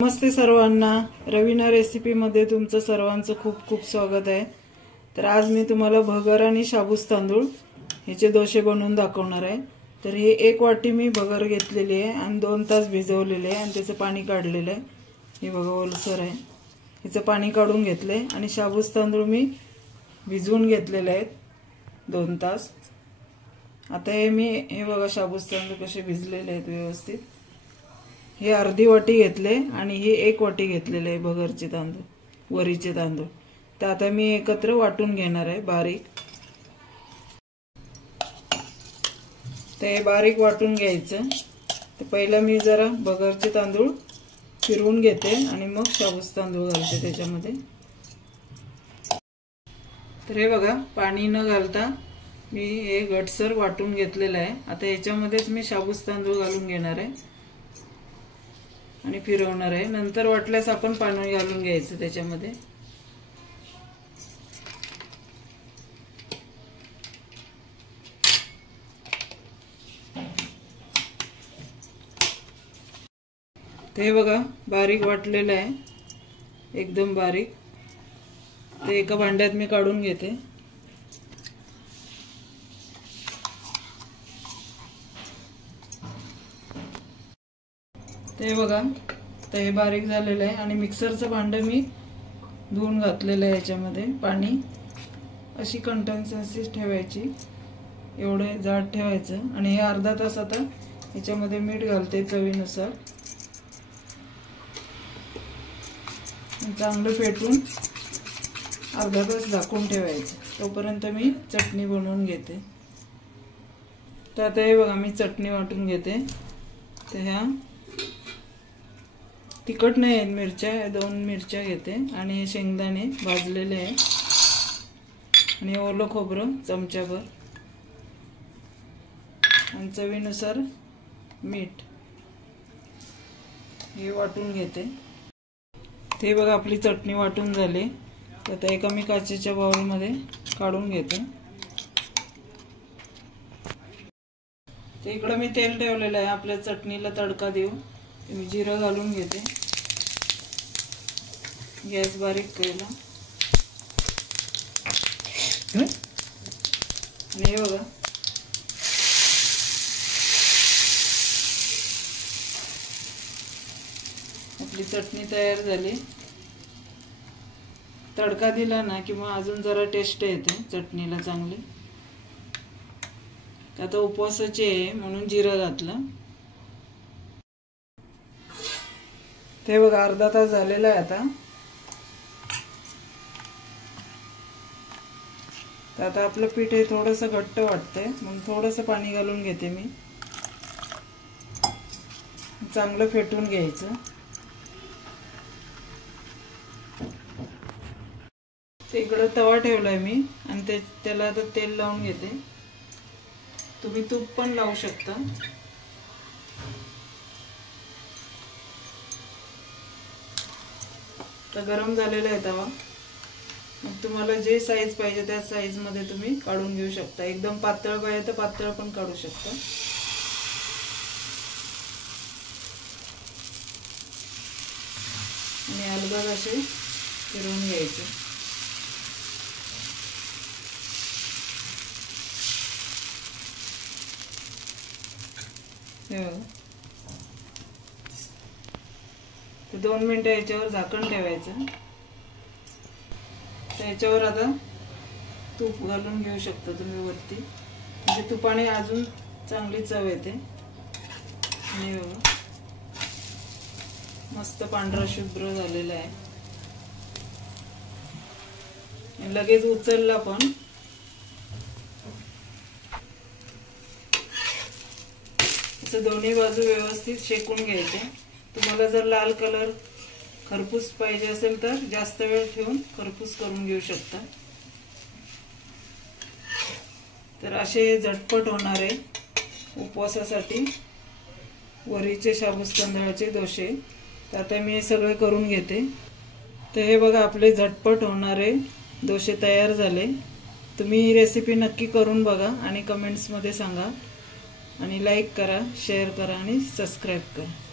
नमस्ते सर्वांना, रवीना रेसिपी मध्ये तुमचं सर्वांचं खूप खूप स्वागत आहे। तर आज मी तुम्हाला भगर आणि शाबूस तांदूळ ह्याचे डोसे बनवून दाखवणार आहे। तर हे 1 वाटी मी भगर घेतलेली आहे आणि 2 तास भिजवलेले आहे आणि त्याचं पाणी काढलेलं आहे। हे बघा ओलसर आहे, ह्याचं पाणी काढून घेतले आणि शाबूस तांदूळ मी भिजवून घेतलेले आहेत 2 तास। आता हे बघा शाबूस तांदूळ कसे भिजलेले आहेत व्यवस्थित। हे अर्धी वाटी घेतले आणि हे 1 वाटी घेतलेले आहे भगरचे तांदूळ, वरीचे तांदूळ। तर आता मी एकत्र वाटून घेणार आहे बारीक। तर हे बारीक वाटून घ्यायचं। तर पहिला मी जरा भगरचे तांदूळ फिरवून घेते आणि मग शाबूस तांदूळ घालते त्याच्यामध्ये। तर हे बघा पाणी न घालता मी हे घटसर वाटून घेतलेलं आहे। आता याच्यामध्येच मी शाबूस तांदूळ घालून घेणार आहे आणि फिरवणार आहे। नंतर वाटल्यास आपण पाणी घालून घ्यायचं त्याच्यामध्ये। ते बघा बारीक वाटलेलं आहे, एकदम बारीक। ते एका भांड्यात मी काढून घेते। ते बघा तर हे बारीक झालेलं आहे आणि मिक्सरचं भांडं मी धुवून घातलेलं आहे याच्यामध्ये। पाणी अशी कन्सिस्टन्सी ठेवायची, एवढे जाड ठेवायचं आणि हे अर्धा तास आता याच्यामध्ये मीठ घालते चवीनुसार। चांगलं फेटून अर्धा तास झाकून ठेवायचं, तोपर्यंत मी चटणी बनवून घेते। तर आता हे बघा मी चटणी वाटून घेते। तर ह्या तिखट नाही आहेत मिरच्या, 2 मिरच्या घेते आणि हे शेंगदाणे भाजलेले आहे आणि ओलं खोबरं चमचाभर आणि चवीनुसार मीठ हे वाटून घेते। ते बघा आपली चटणी वाटून झाली। तर आता एका मी काचेच्या बाउलमध्ये काढून घेते। ते इकडे मी तेल ठेवलेलं आहे, आपल्या चटणीला तडका देऊ। मी जिरं घालून घेते, गॅस बारीक केला आणि हे बघा आपली चटणी तयार झाली। तडका दिला ना की मग अजून जरा टेस्ट येते चटणीला चांगली। आता उपवासाची आहे म्हणून जिरं घातलं। ते बघा अर्धा तास झालेला आहे आता। तर आता आपलं पीठ हे थोडंसं घट्ट वाटतंय म्हणून थोडंसं पाणी घालून घेते मी। चांगलं फेटून घ्यायचं। ते इकडे तवा ठेवलाय मी आणि त्याला आता तेल लावून घेते। तुम्ही तूप पण लावू शकता। तर गरम झालेला आहे तवा। मग तुम्हाला जे साईज पाहिजे त्या साईज मध्ये तुम्ही काढून घेऊ शकता। एकदम पातळ पाहिजे तर पातळ पण काढू शकता। आणि अलगद असे फिरवून घ्यायचे। तर 2 मिनिटं याच्यावर झाकण ठेवायचं। त्याच्यावर आता तूप घालून घेऊ शकता तुम्ही वरती, म्हणजे तुपाने अजून चांगली चव येते। आणि मस्त पांढरा शुभ्र झालेला आहे। लगेच उचलला पण। असं दोन्ही बाजू व्यवस्थित शेकून घ्यायचे। तुम्हाला जर लाल कलर खरपूस पाहिजे असेल तर जास्त वेळ ठेवून खरपूस करून घेऊ शकता। तर असे झटपट होणारे उपवासासाठी वरीचे शाबूस तांदळाचे डोसे। तर आता मी हे सगळे करून घेते। तर हे बघा आपले झटपट होणारे डोसे तयार झाले। तुम्ही ही रेसिपी नक्की करून बघा आणि कमेंट्स मध्ये सांगा आणि लाईक करा, शेअर करा आणि सबस्क्राइब करा।